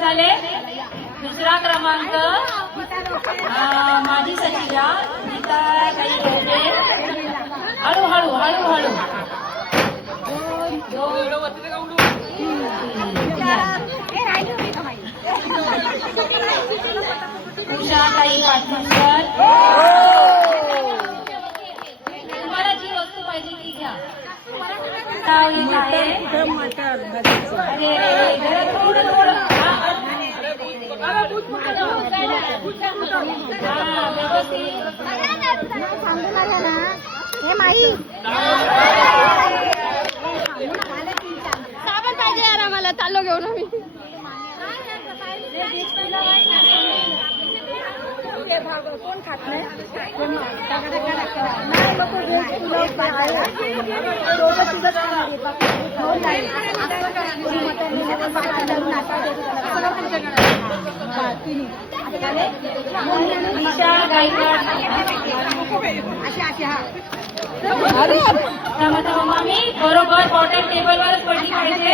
झाले. दुसरा क्रमांक माझी सचिवा गीता काही होते. हळूहळू हळूहळू उषा ताई पाटणकर. तुम्हाला जी वस्तू पाहिजे ती घ्या. नाव येत आहे. साबण पाहिजे यार आम्हाला. चाललो घेऊन आम्ही. कोण खात नाही. मामी बरोबर बॉटल टेबलवरच पडली पाहिजे.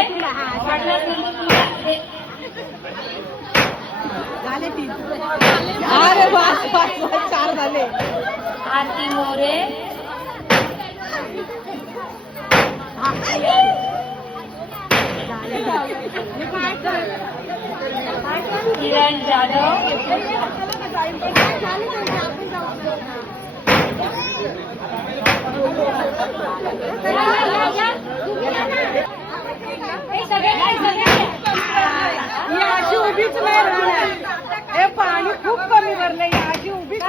अरे पाच चार झाले. आरती मोरे. किरण जाधव. याची उभीच नाही राहणार. हे पाणी खूप कमी भरलं. याची उभीच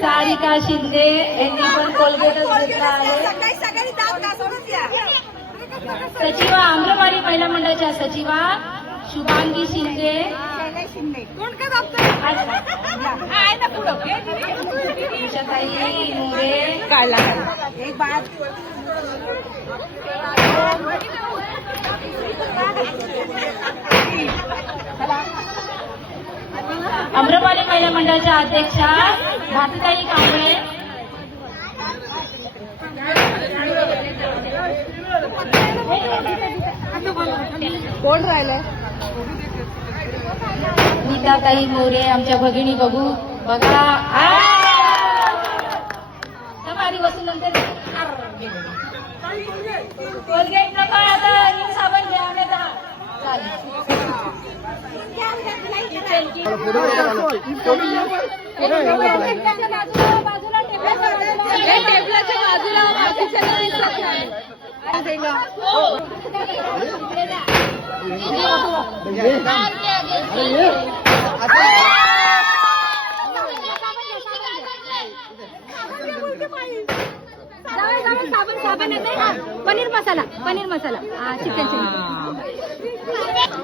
सारिका शिंदे यांनी पण कोलगेटच घेतला आहे. सचिवा आम्रपाली महिला मंडळाच्या सचिवा शुभांगी शिंदे. उषाताई मोरे. एक बात आम्रपाली महिला मंडळाच्या अध्यक्षा भारतीताई कांबळे. कोण राहिलंय. नीताताई मोरे आमच्या भगिनी. बघू बघा माझी वस्तू नंतर कोलगेट नका. आता साबण घ्या. टेबलाच्या बाजूला साबण येते. Paneer masala chicken chilli.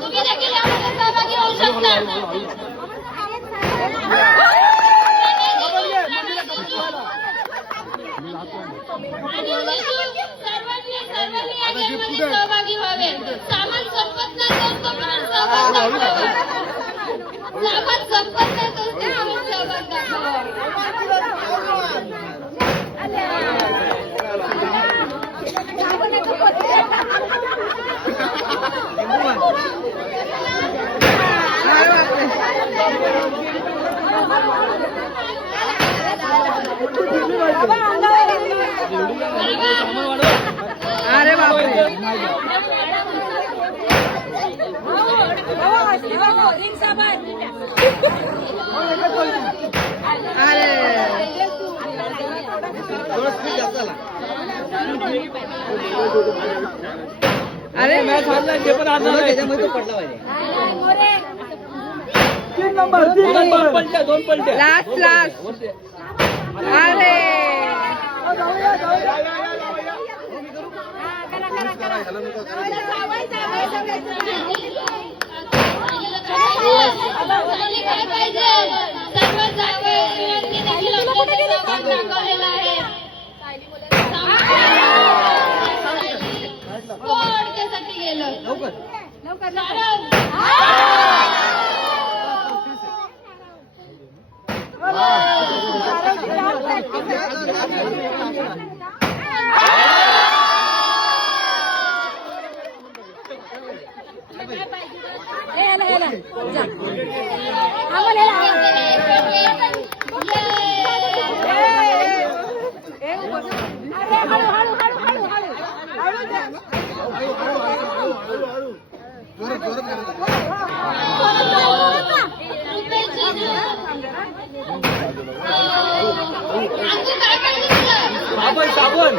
तुम्ही देखील यामध्ये सहभागी होऊ शकता. सहभागी व्हावे. सामान संपत नाही तोपर्यंत सहभाग दाखवा. सामान संपत नाही तोपर्यंत सहभाग दाखवा. अरे बापरे. अरे मॅच हारला ते पण हारला त्याच्यामध्ये तो पडला पाहिजे. 3 नंबर दोन पलट्या लास्ट अरे कोण त्यांच्यासाठी गेलं. साबण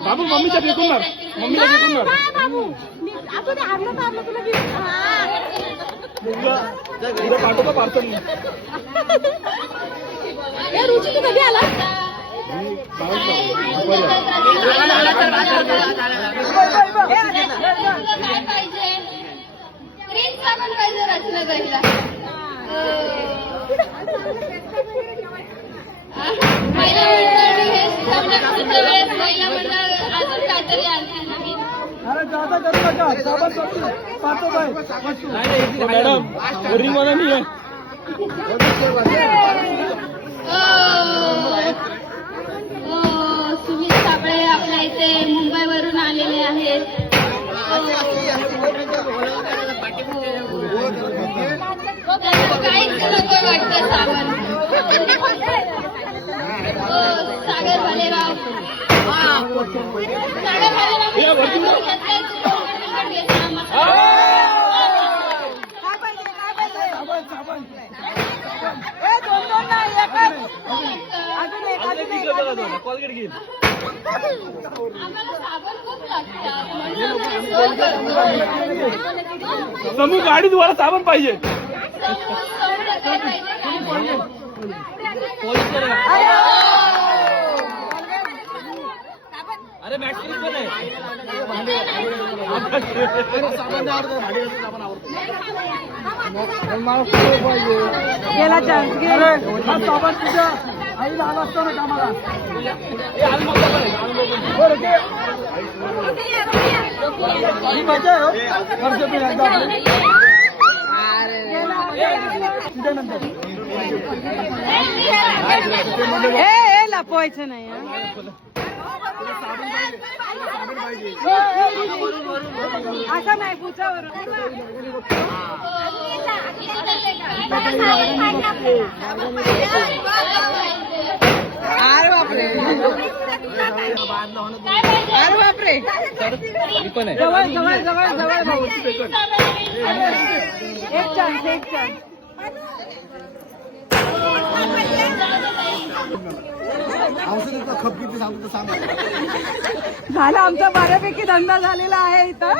बाबू मम्मीच्या फेकून मार मम्मीला फेकून मार पाठवतो पार्सल रुची तू कधी आला काय पाहिजे क्रीम साबण पाहिजे रत्नागिरीला महिला मंडळ हे पुढच्या वेळेस महिला मंडळ अजून काहीतरी आणतील नवीन. मॅडम रिंग वाला नाही आहे सुमित साबळे आपल्या इथे मुंबईवरून आलेले आहेत. त्यांना काहीच नको वाटतं साबण. सागर भालेराव कॉलगेट घेईल आम्हाला साबण खूप लागतात. समू गाडी तुम्हाला साबण पाहिजे अरे मॅक्स पण आहे गेला चान्स साबण तुझ्या आईला आला असतो ना कामाला लपवायचं नाही असं नाही पुढच्यावर अरे बापरे अरे बापरे पण आहे जवळ जवळ जवळ जवळ भाऊ एक चान्स औषधाचा खप किती सांगतो सांग झाला आमचा बऱ्यापैकी धंदा झालेला आहे इथं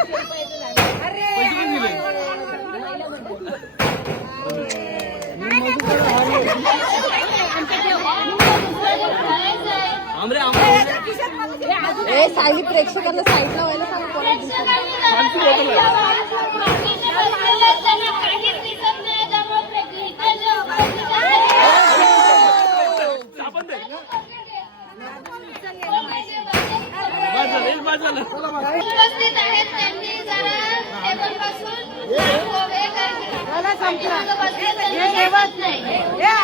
सायली प्रेक्षकांना साईडला व्हायला सांग उपस्थित आहेत त्यांनी जरा टेबल पासून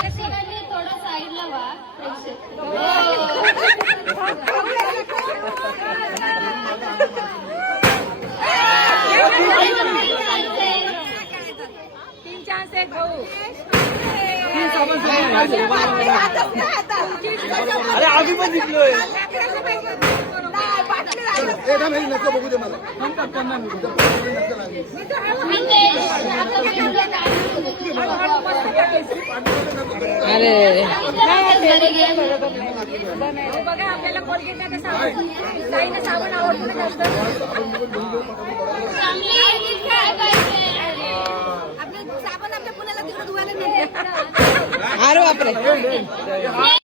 प्रेक्षकांनी थोडं साईडला व्हा. तीन चान्स एक भाऊ अरे आम्ही पण जिंकलोय नको बघू दे मला अरे बघा आपल्याला कोलगेट साईने साबण आवडतो ना जास्त आपले साबण आपल्या पुण्याला तिकडे धुवायला नाही अरे बापरे